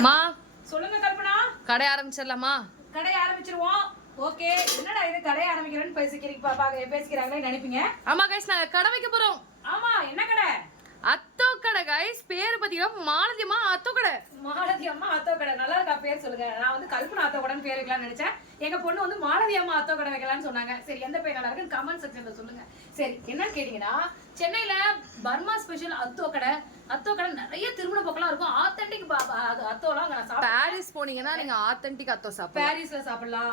மா சொல்லுங்க கல்பனா. கடை ஆரம்பிச்சிடலாமா? கடை ஆரம்பிச்சிருவோம். ஓகே, என்னடா இது கடை ஆரம்பிக்கிறேன்னு பேசிக்கிறாங்களே நினைப்பீங்க. ஆமா கைஸ், நாங்க கடை வைக்க போறோம். ஆமா, என்ன கடை? அத்தோ கடை கைஸ். பேரு பாத்தீங்கன்னா மாலதியம்மா அத்தோ கடை. மாலதி அம்மா அத்தோ கடை. நல்லா இருக்கா பேர்? சொல்லுங்க. நான் வந்து கல்பனா அத்தோ கடைன்னு பேர் வைக்கலாம்னு நினைச்சேன். எங்க பொண்ணு வந்து மாலதி அம்மா அத்தோ கடை வைக்கலாம்னு சொன்னாங்க. சரி, எந்த பேர் நல்லா இருக்குன்னு கமெண்ட் செக்ஷன்ல சொல்லுங்க. சரி, என்னன்னு கேட்டீங்கன்னா, சென்னையில பர்மா ஸ்பெஷல் அத்தோ கடை நிறைய திருமண பக்கம் இருக்கும். ஆத்தென்டிக் அத்தோலாம் நான் சாப்பிட்டேன். பாரிஸ் போனீங்கன்னா நீங்க ஆத்தென்டிக் அத்தோ சாப்பிடலாம். பாரிஸ்ல சாப்பிடலாம்,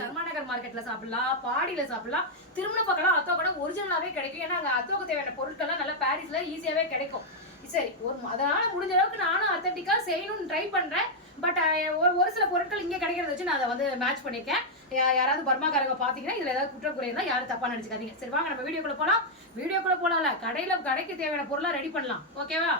சர்மாநகர் மார்க்கெட்ல சாப்பிடலாம், பாடியில சாப்பிடலாம். திருமண பக்கம் அத்தோ கடை ஒரிஜினலாவே கிடைக்கும். ஏன்னா அங்க அத்தோக்கு தேவையான பொருட்கள்லாம் நல்லா பாரிஸ்ல ஈஸியாவே கிடைக்கும். சரி, அதனால முடிஞ்ச அளவுக்கு நானும் அத்தென்டிக்கா செய்யணும்னு ட்ரை பண்றேன். பட் ஒரு சில பொருட்கள் இங்கே கிடைக்கிறத வச்சு நான் அதை வந்து மேட்ச் பண்ணியிருக்கேன். யாராவது பர்மாக்காரங்க பார்த்தீங்கன்னா இதில் ஏதாவது குற்றக்குறை இருந்தால் யாரும் தப்பா நினைச்சுக்காதீங்க. சரி, வாங்க நம்ம வீடியோக்குள்ள போகலாம். கடைக்கு தேவையான பொருளா ரெடி பண்ணலாம். ஓகேவா?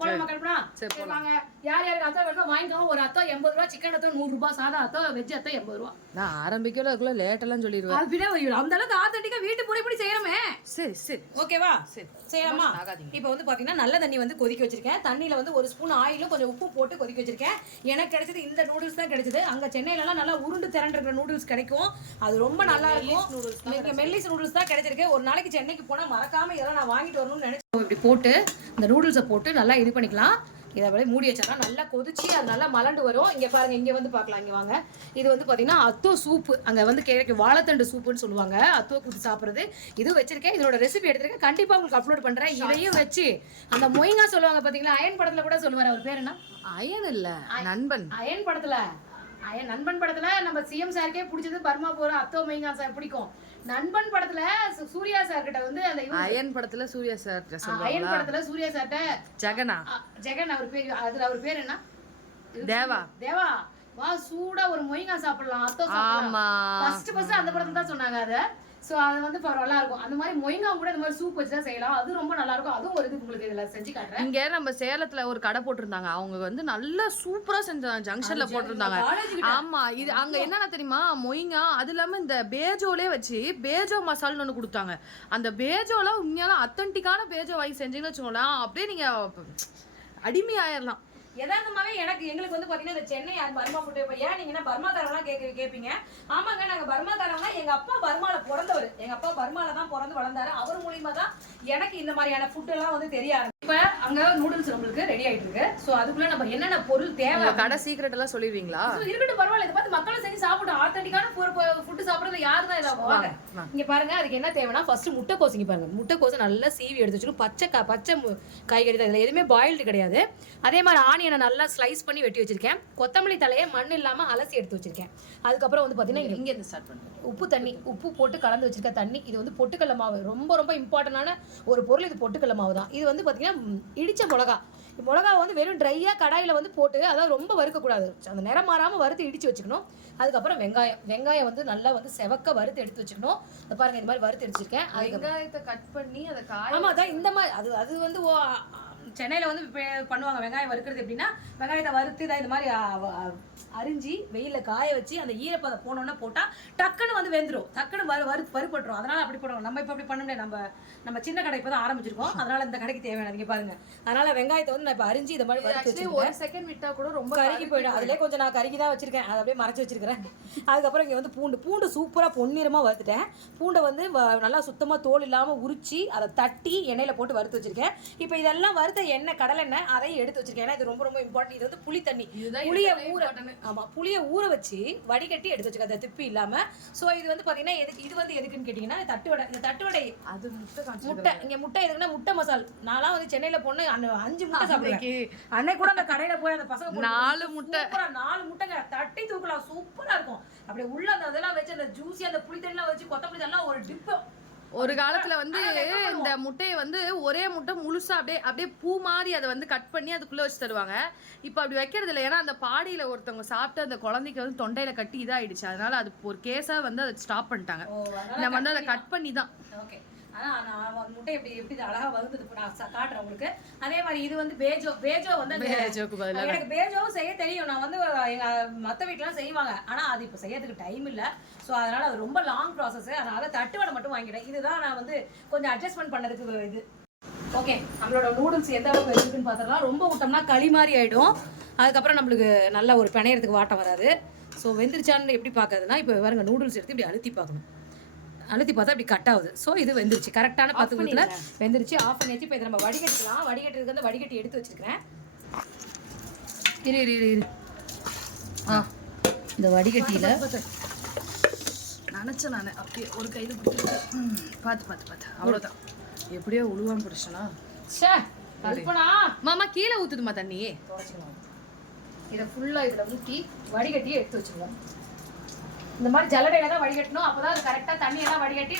போலாம் கல்பனா. சரி, வாங்க. யார் யாருக்கு அத்தோ வேணுமோ வாங்கிக்கோங்க. ஒரு அத்தோ 80 ரூபா, சிக்கன் அத்தோ 100 ரூபாய், சாதா அத்தோ, வெஜ் அத்தோ 80 ரூபா. நான் ஆரம்பிக்கல அதுக்குள்ள லேட் எல்லாம் சொல்லிடுவேன். அந்த அளவுக்கு ஆத்தென்டிக்கா வீட்டு முறைப்படி செய்யறமே. சரி சரி, ஓகேவா? சரி, செய்யலாமா? இப்போ வந்து பாத்தீங்கன்னா நல்ல தண்ணி வந்து கொதிக்க வச்சிருக்கேன். தண்ணியில வந்து ஒரு ஸ்பூன் ஆயிலும் கொஞ்சம் உப்பு போட்டு கொதிக்க வச்சிருக்கேன். எனக்கு கிடைச்சது இந்த நூடுல்ஸ் தான் கிடைச்சது. அங்க சென்னையிலலாம் நல்லா உருண்டு திரண்டிருக்கிற நூடுல்ஸ் கிடைக்கும். அது ரொம்ப நல்லா இருக்கும். மெல்லிஸ் நூடுல்ஸ் தான் கிடைச்சிருக்கு. ஒரு நாளைக்கு சென்னைக்கு போனா மறக்காம இதெல்லாம் நான் வாங்கிட்டு வரணும்னு நினைச்சேன். இப்படி போட்டு இந்த நூடுல்ஸை போட்டு நல்லா இது பண்ணிக்கலாம். இதை அப்படியே மூடி வச்சா நல்லா கொதிச்சு அது நல்லா மலண்டு வரும். இங்கே பாருங்க, இங்கே வந்து பார்க்கலாம். இங்கே வாங்க. இது வந்து பார்த்தீங்கன்னா அத்தோ சூப்பு. அங்கே வந்து கிடைக்கும் வாழைத்தண்டு சூப்புன்னு சொல்லுவாங்க. அத்தோ கூட்டு சாப்பிட்றது. இது வச்சிருக்கேன். இதோட ரெசிபி எடுத்திருக்கேன். கண்டிப்பாக உங்களுக்கு அப்லோட் பண்ணுறேன். இதையும் வச்சு அந்த மொய்ங்கா சொல்லுவாங்க பார்த்தீங்களா, அயன் படத்தில் கூட சொல்லுவார். அவர் பேர் என்ன? அயன் இல்ல, நண்பன். அயன் படத்துல நண்பன் படத்துல நம்ம சிஎம் சாருக்கே பிடிச்சது பர்மா போற அத்தோ மொய்ங்கா சார் பிடிக்கும். நண்பன் படத்துல சூர்யா சார் கிட்ட வந்து அந்த அயன் படத்துல சூர்யா சார், அயன் படத்துல சூர்யா சார்ட்ட ஜெகன் அவர் பேர். அதுல அவர் பேர் என்ன? தேவா. வா, சூடா ஒரு மொய்ங்கா சாப்பிடலாம், அத்தோ சாப்பிடலாம். ஃபர்ஸ்ட் அந்த படத்துல தான் சொன்னாங்க அதை. ஸோ அது வந்து நல்லா இருக்கும். அந்த மாதிரி மொய்ங்கா கூட இந்த மாதிரி சூப் வச்சு தான் செய்யலாம். அது ரொம்ப நல்லா இருக்கும். அதுவும் ஒரு இது உங்களுக்கு இதில் செஞ்சு காட்டுறேன். இங்கே நம்ம சேலத்துல ஒரு கடை போட்டிருந்தாங்க. அவங்க வந்து நல்லா சூப்பரா செஞ்சாங்க. ஜங்ஷன்ல போட்டிருந்தாங்க. ஆமா, இது அங்க என்னன்னா தெரியுமா, மொய்ங்கா அது இல்லாம இந்த பேஜோலே வச்சு பேஜோ மசால்னு ஒன்று கொடுத்தாங்க. அந்த பேஜோலாம் உண்மையால அத்தன்டிக்கான பேஜோ வாங்கி செஞ்சீங்கன்னு வச்சுக்கோங்களேன், அப்படியே நீங்க அடிமை ஆயிடலாம். யதார்த்தமாவே எங்களுக்கு வந்து பாத்தீங்கன்னா இந்த சென்னை பர்மா ஃபுட்டு. இப்போ ஏன் நீங்க என்ன பர்மாக்காரங்களாம் கேட்பீங்க. ஆமாங்க, நாங்க பர்மாக்காரங்க. எங்க அப்பா பர்மால பிறந்தவர். எங்க அப்பா பர்மால தான் பிறந்து வளர்ந்தாரு. அவர் மூலியமா தான் எனக்கு இந்த மாதிரியான ஃபுட் எல்லாம் வந்து தெரியாது. இப்ப அங்க நூடுல்ஸ் உங்களுக்கு ரெடி ஆயிட்டு இருக்கு. சோ அதுக்குள்ள நம்ம என்னென்ன பொருள் தேவை, கடை சீக்ரெட் எல்லாம் சொல்லிடுவீங்களா? இருக்கட்டும், பரவாயில்ல. இதை பார்த்து மக்களும் செஞ்சு சாப்பிடும். ஆத்தென்டிக்கான ஃபுட்டு சாப்பிடுறது யாரு தான் இதாக வாங்க. இங்க பாருங்க, அதுக்கு என்ன தேவைன்னா ஃபர்ஸ்ட் முட்டைக்கோஸ். இங்க பாருங்க, முட்டைக்கோஸ் நல்லா சீவி எடுத்து வச்சுக்கணும். பச்சை காய்கறி தான். இதுல எதுவுமே பாயில்டு கிடையாது. அதே மாதிரி ஆனியனை நல்லா ஸ்லைஸ் பண்ணி வெட்டி வச்சிருக்கேன். கொத்தமல்லி தலையை மண் இல்லாம அலசி எடுத்து வச்சிருக்கேன். அதுக்கப்புறம் வந்து பாத்தீங்கன்னா இங்க இருந்து ஸ்டார்ட் பண்ணுறேன். உப்பு போட்டு கலந்து வச்சிருக்க தண்ணி. இது வந்து பொட்டுக்கடலை மாவு. ரொம்ப ரொம்ப இம்பார்ட்டன்டான ஒரு பொருள். இது பொட்டுக்கடலை மாவு தான். இது வந்து பாத்தீங்கன்னா இடிச்ச மிளகா வந்து வெறும் ட்ரையா கடாயில வந்து போட்டு, அதாவது ரொம்ப வறுக்கக்கூடாது, அந்த நிறம் மாறாம வறுத்து இடிச்சு வச்சுக்கணும். அதுக்கப்புறம் வெங்காயம் வந்து நல்லா வந்து செவக்க வறுத்து எடுத்து வச்சுக்கணும். அதை பாருங்க, இந்த மாதிரி வறுத்து எடுத்துருக்கேன். வெங்காயத்தை கட் பண்ணி அதை ஆமா தான் இந்த மாதிரி அது வந்து சென்னையில் வந்து பண்ணுவாங்க. வெங்காயம் வறுக்கிறது எப்படின்னா, வெங்காயத்தை வறுத்து தான் இந்த மாதிரி அரிஞ்சு வெயிலில் காய வச்சு அந்த ஈரப்பதம் போனோன்னா போட்டால் டக்குன்னு வந்து வெந்துடும், டக்குன்னு வறுப்பட்டுரும். அதனால அப்படி போடுவோம். நம்ம இப்போ அப்படி பண்ண முடியாது. நம்ம சின்ன கடை இப்போ தான் ஆரம்பிச்சிருக்கோம். அதனால இந்த கடைக்கு தேவையான நீங்க பாருங்க. அதனால வெங்காயத்தை வந்து நான் இப்போ அரிஞ்சு இந்த மாதிரி வறுத்து வச்சு ஒரு செகண்ட் விட்டா கூட ரொம்ப கருகி போயிடும். அதிலே கொஞ்சம் நான் கருகி தான் வச்சிருக்கேன். அதை அப்படியே மறைச்சு வச்சிருக்கிறேன். அதுக்கப்புறம் இங்கே வந்து பூண்டு சூப்பராக பொன்னிறமாக வறுத்துட்டேன். பூண்டை வந்து நல்லா சுத்தமாக தோல் இல்லாமல் உரிச்சு அதை தட்டி எண்ணெயில் போட்டு வறுத்து வச்சிருக்கேன். இப்போ இதெல்லாம் வறுத்த எண்ணெய், கடலெண்ணெய், அதையும் எடுத்து வச்சிருக்கேன். ஏன்னா இது ரொம்ப ரொம்ப இம்பார்ட்டன்ட். இது வந்து புளி தண்ணி. புளியை ஊற வச்சு வடிகட்டி எடுத்து வச்சுக்க, அதை திப்பி இல்லாம. சோ இது வந்து பாத்தீங்கன்னா இது வந்து எதுக்குன்னு கேட்டீங்கன்னா, இந்த தட்டுவடை அது முட்டை. இங்க முட்டை எதுக்குன்னா முட்டை மசால். நான்லாம் வந்து சென்னையில போன 5 முட்டை சாப்பிடுவேன். அன்னைக்கு கூட அந்த கடையில போய் அந்த பசங்க 4 முட்டைங்க தட்டி தூக்கலாம். சூப்பரா இருக்கும். அப்படியே உள்ள அந்த இதெல்லாம் வச்சு அந்த ஜூஸி அந்த புளி தண்ணிலாம் வச்சு கொத்தமல்லி எல்லாம் ஒரு டிப். ஒரு காலத்துல வந்து இந்த முட்டையை வந்து ஒரே முட்டை முழுசா அப்படியே பூ மாதிரி அதை வந்து கட் பண்ணி அதுக்குள்ள வச்சு தருவாங்க. இப்ப அப்படி வைக்கிறது இல்லை. ஏன்னா அந்த பாடியில ஒருத்தவங்க சாப்பிட்டு அந்த குழந்தைக்கு வந்து தொண்டையில கட்டி இதாயிடுச்சு. அதனால அது ஒரு கேஸா வந்து அதை ஸ்டாப் பண்ணிட்டாங்க. நம்ம வந்து அதை கட் பண்ணி தான். ஆனால் நான் முட்டை எப்படி அழகாக வகுந்தது நான் காட்டுறேன் உங்களுக்கு. அதே மாதிரி இது வந்து பேஜோ வந்து எனக்கு பேஜோவும் செய்ய தெரியும். நான் வந்து எங்கள் மற்ற வீட்டிலாம் செய்வாங்க. ஆனால் அது இப்போ செய்யறதுக்கு டைம் இல்லை. ஸோ அதனால் அது ரொம்ப லாங் ப்ராசஸ். அதனால் தட்டுவடை மட்டும் வாங்கிட்டேன். இதுதான் நான் வந்து கொஞ்சம் அட்ஜஸ்ட்மெண்ட் பண்ணுறதுக்கு இது ஓகே, நம்மளோட நூடுல்ஸ் எந்த அளவுக்கு இருக்குன்னு பார்த்துடலாம். ரொம்ப விட்டோம்னா களி மாதிரி ஆகிடும். அதுக்கப்புறம் நம்மளுக்கு நல்ல ஒரு பிணையறதுக்கு வாட்டம் வராது. ஸோ வெந்துருச்சான்னு எப்படி பார்க்கறதுனா, இப்போ பாருங்க நூடுல்ஸ் எடுத்து இப்படி அழுத்தி பார்க்கணும். அழுத்தி பார்த்தா இப்படி கட் ஆகுது. ஸோ இது வெந்துருச்சு. கரெக்டான 10 நிமிஷத்தில் வெந்துருச்சு. ஆஃப் பண்ணியாச்சு. இப்போ இதை நம்ம வடிகட்டிக்கலாம். வடிகட்டுறதுக்கு வந்து வடிகட்டி எடுத்து வச்சுருக்கிறேன். இரு இந்த வடிகட்டியில் நினச்சேன் நான் அப்படியே ஒரு கையில் பிடிச்சி பார்த்து அவ்வளோதான். எப்படியோ உழுவான் பிடிச்சனா மாமா கீழே ஊற்றுதுமா தண்ணி. இதை ஃபுல்லாக இதில் ஊற்றி வடிகட்டி எடுத்து வச்சுருவோம். இந்த மாதிரி ஜல்லடையில தான் வடிகட்டணும். அப்போ தான் அது கரெக்டாக தண்ணியெல்லாம் வடிகட்டி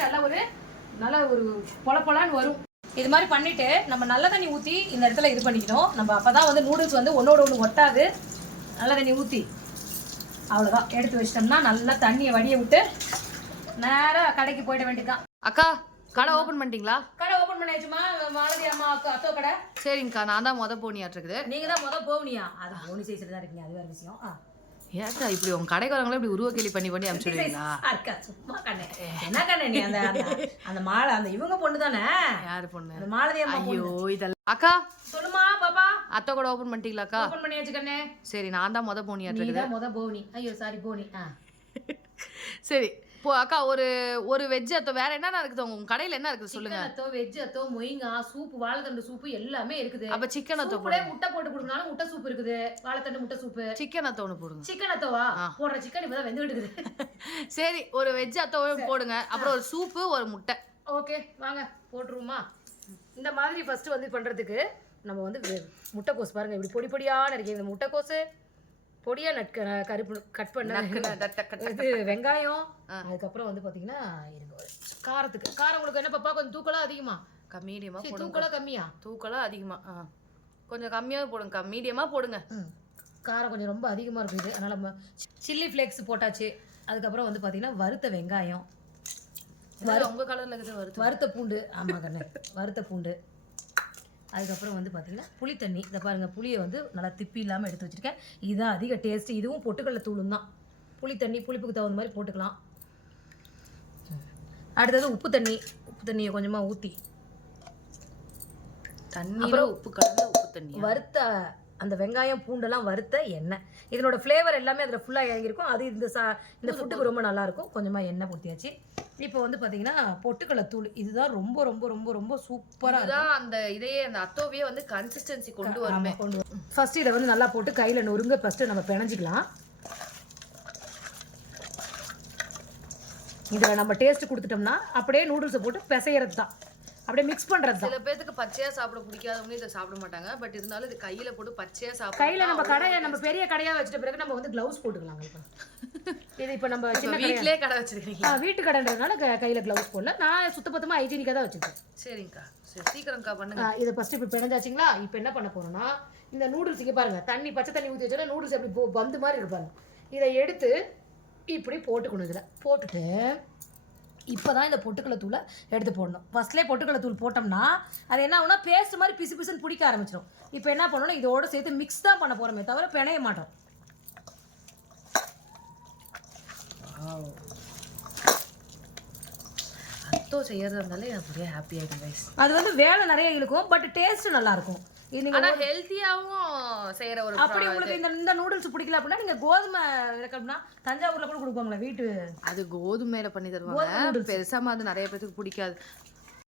நல்ல ஒரு பொலப்பொலான்னு வரும். இது மாதிரி பண்ணிவிட்டு நம்ம நல்ல தண்ணி ஊற்றி இந்த இடத்துல இது பண்ணிக்கணும். நம்ம அப்போ தான் வந்து நூடுல்ஸ் வந்து ஒன்றோட ஒன்று ஒட்டாது. நல்ல தண்ணி ஊற்றி அவ்வளோதான் எடுத்து வச்சிட்டோம்னா நல்லா தண்ணியை வடிய விட்டு நேராக கடைக்கு போயிட வேண்டியதுதான். அக்கா கடை ஓப்பன் பண்ணிட்டீங்களா? கடை ஓப்பன் பண்ணியாச்சுமா. மாலதி அம்மா அத்தோ கடை. சரிங்கக்கா, நான் தான் போனியாட்டிருக்குது. நீங்கள் தான் போனியா? அது போனி சைஸில் தான் இருக்கீங்க. அது வேறு விஷயம். ஏக்கா இப்படி உங்க கடைக்கு வரவங்களே இப்படி உருவ கேலி பண்ணி அனுப்பிச்சுடுவீங்களா? சும்மா கண்ணே, என்ன கண்ணே நீ அந்த மாலை அந்த இவங்க பொண்ணு தானே? யாரு பொண்ணு? அந்த மாலதி அம்மா. ஐயோ இதெல்லாம். அக்கா சொல்லுமா பாப்பா. அத்தை கூட ஓப்பன் பண்ணிட்டீங்களாக்கா? ஓப்பன் பண்ணியாச்சு கண்ணே. சரி, நான் தான் போனியாட்டிருக்குது. போனி. ஐயோ சாரி போனி. சரி அக்கா, ஒரு வெஜ் அத்தோ வேற என்னென்ன இருக்குது உங்க கடையில? என்ன இருக்குது சொல்லுங்க. அத்தோ, வெஜ் அத்தோ, மொய்ங்கா சூப், வாழைத்தண்டு சூப் எல்லாமே இருக்குது. அப்ப சிக்கன் அத்தோ முட்டை போட்டு கொடுக்கனாலும் முட்டை சூப் இருக்குது. வாழைத்தண்டு முட்டை சூப். சிக்கன் அத்தோ ஒன்று போடுங்க. சிக்கன் அத்தோவா? போடுற சிக்கன் இப்பதான் வெந்துட்டு இருக்குது. சரி, ஒரு வெஜ் அத்தோவும் போடுங்க. அப்புறம் ஒரு சூப்பு, ஒரு முட்டை. ஓகே வாங்க போட்டுருவோமா? இந்த மாதிரி ஃபர்ஸ்ட் வந்து பண்றதுக்கு நம்ம வந்து முட்டைக்கோஸ் பாருங்க இப்படி பொடி பொடியான இருக்கு. இந்த முட்டைக்கோசு பொடியா கருப்பு கட் பண்ண இது வெங்காயம். அதுக்கப்புறம் வந்து பாத்தீங்கன்னா காரத்துக்கு காரம் உங்களுக்கு என்ன பாப்பா? கொஞ்சம் தூக்கலா அதிகமா? மீடியமா. தூக்கலா கம்மியா? தூக்கலா அதிகமா. கொஞ்சம் கம்மியாக போடுங்க. மீடியமா போடுங்க. காரம் கொஞ்சம் ரொம்ப அதிகமா இருக்கும் இது. அதனால நம்ம சில்லி ஃப்ளேக்ஸ் போட்டாச்சு. அதுக்கப்புறம் வந்து பாத்தீங்கன்னா வறுத்த வெங்காயம், உங்க கலர்ல இருக்குது வறுத்த பூண்டு. ஆமா கண்ணு, வறுத்த பூண்டு. அதுக்கப்புறம் வந்து பார்த்தீங்கன்னா புளி தண்ணி. இதை பாருங்கள், புளியை வந்து நல்லா திப்பி இல்லாமல் எடுத்து வச்சுருக்கேன். இதுதான் அதிக டேஸ்ட்டு. இதுவும் பொட்டுக்கடலை தூளும் தான். புளி தண்ணி புளிப்புக்கு தகுந்த மாதிரி போட்டுக்கலாம். அடுத்தது உப்பு தண்ணி. உப்பு தண்ணியை கொஞ்சமாக ஊற்றி தண்ணியில் உப்பு கலந்து உப்பு தண்ணி வறுத்த அந்த வெங்காயம் பூண்டெல்லாம் வறுத்த எண்ணெய். இதனோட ஃப்ளேவர் எல்லாமே அதில் ஃபுல்லாக இறங்கியிருக்கும். அது இந்த ஃபுட்டுக்கு ரொம்ப நல்லாயிருக்கும். கொஞ்சமாக எண்ணெய் ஊற்றியாச்சு. இப்போ வந்து பார்த்தீங்கன்னா பொட்டுக்கடலை தூள். இதுதான் ரொம்ப ரொம்ப ரொம்ப ரொம்ப சூப்பராக இருக்கும். அந்த இதையே அந்த அத்தோவையே வந்து கன்சிஸ்டன்சி கொண்டு வரும். ஃபர்ஸ்ட் இதை வந்து நல்லா போட்டு கையில் நொறுங்க ஃபர்ஸ்ட் நம்ம பிணைஞ்சிக்கலாம். இதில் நம்ம டேஸ்ட் கொடுத்துட்டோம்னா அப்படியே நூடுல்ஸை போட்டு பிசைகிறது தான், அப்படியே மிக்ஸ் பண்ணுறது தான். சில பேருக்கு பச்சையா சாப்பிட பிடிக்காதவங்க இதை சாப்பிட மாட்டாங்க. பட் இருந்தாலும் இது கையில போட்டு பச்சையா சாப்பிட. கையில நம்ம பெரிய கடையா வச்சிட்ட பிறகு நம்ம வந்து கிளவுஸ் போட்டுக்கலாம். இது இப்போ நம்ம சின்ன வீட்லயே கடை வச்சிருக்கீங்க? வீட்டு கடைன்றதுனால கையில கிளவுஸ் போடல. நான் சுத்தபத்தமா ஹைஜீனிக்காக தான் வச்சிருக்கேன். சரிங்கக்கா, சரி சீக்கிரம்க்கா பண்ணுங்க. இதை ஃபர்ஸ்ட் இப்போ பிணைஞ்சாச்சுங்களா? இப்போ என்ன பண்ண போறோம்னா இந்த நூடுல்ஸுக்கு பாருங்க தண்ணி பச்சை தண்ணி ஊற்றி வச்சோன்னா நூடுல்ஸ் எப்படி பந்து மாதிரி இருப்பாங்க. இதை எடுத்து இப்படி போட்டுக்கணும். இதில் போட்டுட்டு இப்போ தான் இந்த பொட்டுக்கடலை தூளை எடுத்து போடணும். ஃபர்ஸ்ட்லேயே பொட்டுக்கடலை தூள் போட்டோம்னா அது என்ன ஆகுனா பேஸ்ட் மாதிரி பிசு பிசுன்னு பிடிக்க ஆரம்பிச்சிடும். இப்போ என்ன பண்ணணும், இதோட சேர்த்து மிக்ஸ் தான் பண்ண போகிறோமே தவிர பிணைய மாட்டோம். அத்தோ செய்யறதா இருந்தாலே எனக்கு ஒரே ஹாப்பி ஆகிடும் கைஸ். அது வந்து வேலை நிறைய இருக்கும், பட் டேஸ்ட் நல்லா இருக்கும். ஆனா ஹெல்த்தியாவும் செய்யற ஒரு அப்படி உங்களுக்கு இந்த நூடுல்ஸ் பிடிக்கல அப்படின்னா நீங்க கோதுமை இருக்கணும்னா தஞ்சாவூர்ல கூட கொடுப்பாங்களா வீட்டு, அது கோதுமையில பண்ணி தருவாங்க. பெருசாம அது நிறைய பேருக்கு பிடிக்காது.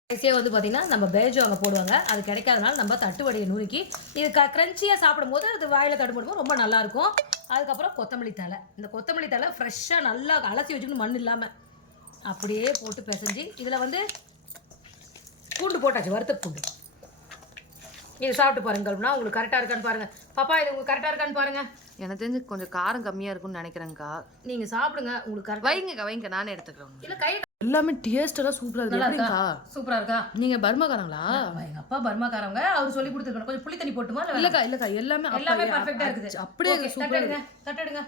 கடைசியா வந்து பாத்தீங்கன்னா நம்ம பேஜோ அங்கே போடுவாங்க. அது கிடைக்காதனால நம்ம தட்டுவடையை நுணுக்கி இது கிரன்ச்சியாக சாப்பிடும் போது அது வாயில தடுமாடும்போது ரொம்ப நல்லா இருக்கும். அதுக்கப்புறம் கொத்தமல்லி தழை. இந்த கொத்தமல்லி தழை ஃப்ரெஷ்ஷாக நல்லா அலசி வச்சுக்கணும், மண் இல்லாமல் அப்படியே போட்டு பிசைஞ்சு இதில் வந்து பூண்டு போட்டாச்சு, வறுத்த பூண்டு. இது சாப்பிட்டு பாருங்கள்னா உங்களுக்கு கரெக்டாக இருக்கான்னு பாருங்கள். பாப்பா இது உங்களுக்கு கரெக்டாக இருக்கான்னு பாருங்கள். எனக்கு தெரிஞ்சு கொஞ்சம் காரம் கம்மியாக இருக்கும்னு நினைக்கிறேங்க்கா. நீங்கள் சாப்பிடுங்க, உங்களுக்கு கரெக்டாக வைங்க நானே எடுத்துக்கிறேன். இல்லை கை எல்லாமே டேஸ்ட் எல்லாம் சூப்பராக இருக்கா? சூப்பராக இருக்கா? நீங்கள் பர்மாக்காரங்களா? எங்கள் அப்பா பர்மாக்காரங்க. அவர் சொல்லி கொடுத்துருக்கணும். கொஞ்சம் புளி தண்ணி போட்டுமா? இல்லைக்கா எல்லாமே பர்ஃபெக்டாக இருக்குது. அப்படியே தட்டெடுங்க தட்டெடுங்க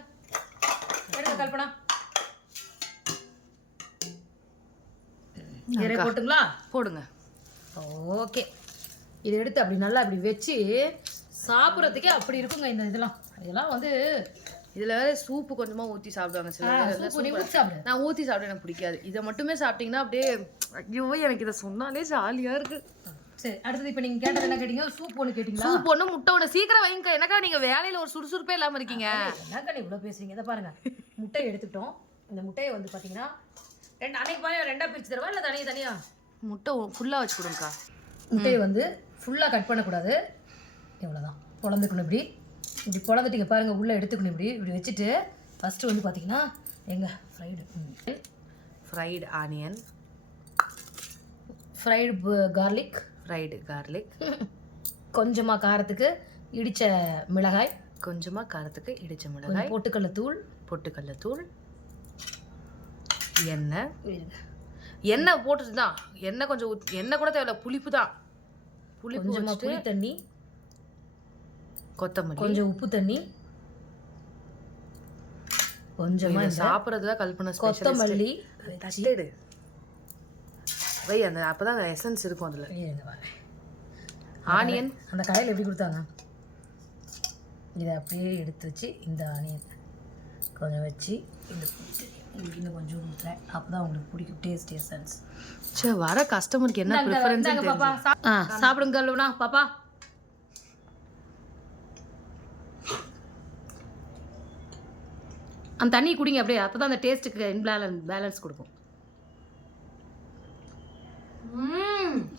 எடுங்க கல்பனா. போட்டுங்களா? போடுங்க. ஓகே, இதை எடுத்து அப்படி நல்லா அப்படி வச்சு சாப்பிட்றதுக்கே அப்படி இருக்குங்க. இதெல்லாம் வந்து இதில் வேற சூப்பு கொஞ்சமாக ஊற்றி சாப்பிடுவாங்க சில பேர். நான் ஊற்றி சாப்பிட எனக்கு பிடிக்காது. இதை மட்டுமே சாப்பிட்டீங்கன்னா அப்படியே ஐயோ எனக்கு இதை சொன்னாலே ஜாலியாக இருக்குது. சரி அடுத்தது இப்போ நீங்கள் கேட்டது என்ன கேட்டீங்க? சூப் ஒன்று கேட்டிங்களா? சூப் ஒன்று முட்டை ஒன்று சீக்கிரம் வைங்க. எனக்கா நீங்கள் வேலையில் ஒரு சுறுசுறுப்பே இல்லாமல் இருக்கீங்க. என்னக்கா நீ இவ்வளோ பேசுறீங்க? இதை பாருங்க, முட்டையை எடுத்துக்கிட்டோம். இந்த முட்டையை வந்து பார்த்தீங்கன்னா அன்னைக்கு பாருங்க 2ஆக பிரித்து தருவா இல்லை தனியாக? முட்டை ஃபுல்லாக வச்சு கொடுங்கக்கா. முட்டையை வந்து ஃபுல்லாக கட் பண்ணக்கூடாது, இவ்வளோதான் பொழந்துக்கணும். இப்படி பொழந்துட்டீங்க பாருங்கள், உள்ளே எடுத்துக்கணும். இப்படி வச்சுட்டு ஃபஸ்ட்டு வந்து பார்த்தீங்கன்னா ஃப்ரைடு ஆனியன், ஃப்ரைடு கார்லிக், கொஞ்சமாக காரத்துக்கு இடித்த மிளகாய், பொட்டுக்கடலை தூள், எண்ணெய் போட்டுட்டு தான். எண்ணெய் கொஞ்சம் எண்ணெய் கூட தேவையில்ல, புளிப்பு தான். கொஞ்சமாக புளி தண்ணி, கொத்தமல்லி, கொஞ்சம் உப்பு தண்ணி, கொஞ்சமாக சாப்பிட்றதுல கல்பனா கொத்தமல்லி தட்டேடு வை. அந்த அப்பதான் அந்த எசன்ஸ் இருக்கும் அதுல. ஆனியன் அந்த கடையில் எப்படி கொடுத்தாங்க? இதை அப்படியே எடுத்து வச்சு இந்த ஆனியன் கொஞ்சம் வச்சு இந்த உங்களுக்கு இன்னும் கொஞ்சம் ஊற்றுறேன். அப்போ தான் உங்களுக்கு பிடிக்கும் டேஸ்ட் எசன்ஸ். சரி, வர கஸ்டமருக்கு என்ன ப்ரிஃபரன்ஸ் பாப்பா? சாப்பிடுங்க லூனா பாப்பா. அந்த தண்ணி குடிங்க அப்படியே, அப்போ தான் அந்த டேஸ்ட்டுக்கு பேலன்ஸ் கொடுக்கும்.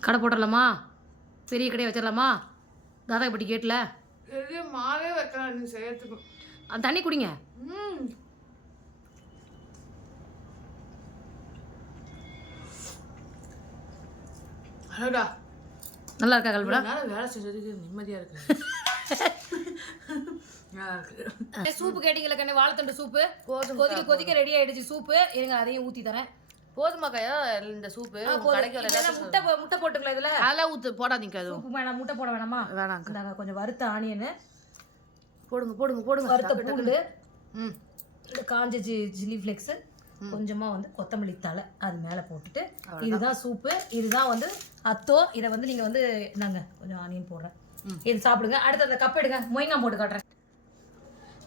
கடை போட்டுடலாமா? பெரிய கடையை வச்சிடலாமா? தாதாப்பட்டி கேட்டில் மாவே வைக்கலாம் நீ செய்யறதுக்கு. அந்த தண்ணி குடிங்க. அடடா, நல்லா இருக்கா கல்பனா? வேலை செஞ்சதுக்கு நிம்மதியா இருக்கு. சூப்பு கேட்டீங்களா கண்ணு? வாழைத்தண்டு சூப்பு கொதிக்க ரெடி ஆயிடுச்சு. சூப்பு இருங்க, அதையும் ஊற்றி தரேன். போதுமாக்கா இந்த சூப்பு? முட்டை போட்டுக்கலாம் இதுல. அதெல்லாம் ஊத்து போடாதீங்க. அது சூப்பு வேணாம், முட்டை போட வேணாமா? வேணாம். கொஞ்சம் வறுத்த ஆனியன் போடுங்க. வறுத்த பூண்டு, இந்த காஞ்ச சில்லி ஃப்ளேக்ஸ், கொஞ்சமா வந்து கொத்தமல்லி தழை அது மேலே போட்டுட்டு, இதுதான் சூப்பு. இதுதான் வந்து அத்தோ. இதை வந்து நீங்க வந்து நாங்க கொஞ்சம் ஆனியன் போடுறேன், இது சாப்பிடுங்க. அடுத்து அந்த கப் எடுங்க, மொய்ங்காய் போட்டு காட்டுறேன்.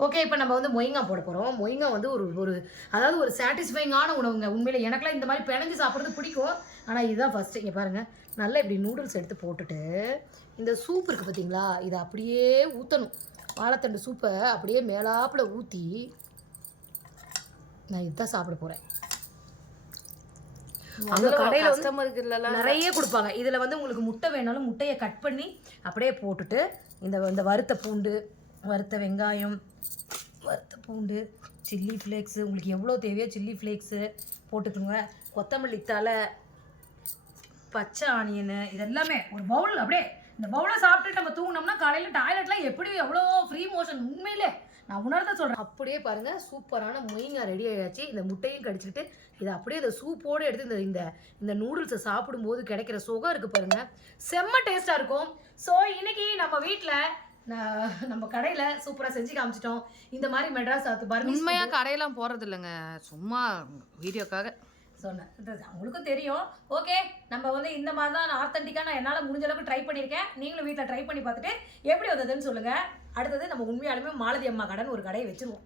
ஓகே, இப்போ நம்ம வந்து மொய்ங்காய் போட போகிறோம். மொய்ங்காய் வந்து அதாவது ஒரு சாட்டிஸ்ஃபைங்கான உணவுங்க. உண்மையில எனக்குலாம் இந்த மாதிரி பிணைஞ்சு சாப்பிட்றது பிடிக்கும். ஆனால் இதுதான் ஃபஸ்ட்டு. இங்கே பாருங்கள், நல்லா இப்படி நூடுல்ஸ் எடுத்து போட்டுட்டு இந்த சூப் இருக்குது பார்த்தீங்களா, இதை அப்படியே ஊற்றணும். வாழைத்தண்டு சூப்பை அப்படியே மேலாப்பில் ஊற்றி நான் இதுதான் சாப்பிட போகிறேன். அங்கே கடையில் வந்து நிறைய கொடுப்பாங்க. இதில் வந்து உங்களுக்கு முட்டை வேணாலும் முட்டையை கட் பண்ணி அப்படியே போட்டுட்டு இந்த வறுத்த பூண்டு, வறுத்த வெங்காயம், வறுத்த பூண்டு, சில்லி ஃப்ளேக்ஸு, உங்களுக்கு எவ்வளோ தேவையோ சில்லி ஃப்ளேக்ஸு போட்டுக்கோங்க. கொத்தமல்லி தழை, பச்சை ஆனியனு, இதெல்லாமே ஒரு பவுல். அப்படியே இந்த பவுலை சாப்பிட்டுட்டு நம்ம தூங்கினோம்னா காலையில் டாய்லெட்லாம் எப்படி எவ்வளோ ஃப்ரீ மோஷன். உண்மையிலே நான் உணர்ந்த சொல்கிறேன். அப்படியே பாருங்கள், சூப்பரான மொய்ங்காய் ரெடி ஆகிடுச்சு. இந்த முட்டையும் கடிச்சிக்கிட்டு இதை அப்படியே இந்த சூப்போடு எடுத்து இந்த நூடுல்ஸை சாப்பிடும்போது கிடைக்கிற சுகம் இருக்குது பாருங்கள், செம்ம டேஸ்ட்டாக இருக்கும். ஸோ இன்றைக்கி நம்ம வீட்டில் நம்ம கடையில் சூப்பராக செஞ்சு காமிச்சிட்டோம். இந்த மாதிரி மெட்ராஸ் பாருங்க. உண்மையாக கடையெல்லாம் போகிறது இல்லைங்க, சும்மா வீடியோக்காக சொன்னேன். உங்களுக்கும் தெரியும். ஓகே, நம்ம வந்து இந்த மாதிரி தான் ஆத்தென்டிக்காக நான் என்னால் முடிஞ்ச அளவுக்கு ட்ரை பண்ணியிருக்கேன். நீங்களும் வீட்டில் ட்ரை பண்ணி பார்த்துட்டு எப்படி வந்ததுன்னு சொல்லுங்கள். அடுத்தது நம்ம உண்மையாலுமே மாலதி அம்மா கடைன்னு ஒரு கடையை வச்சுருவோம்.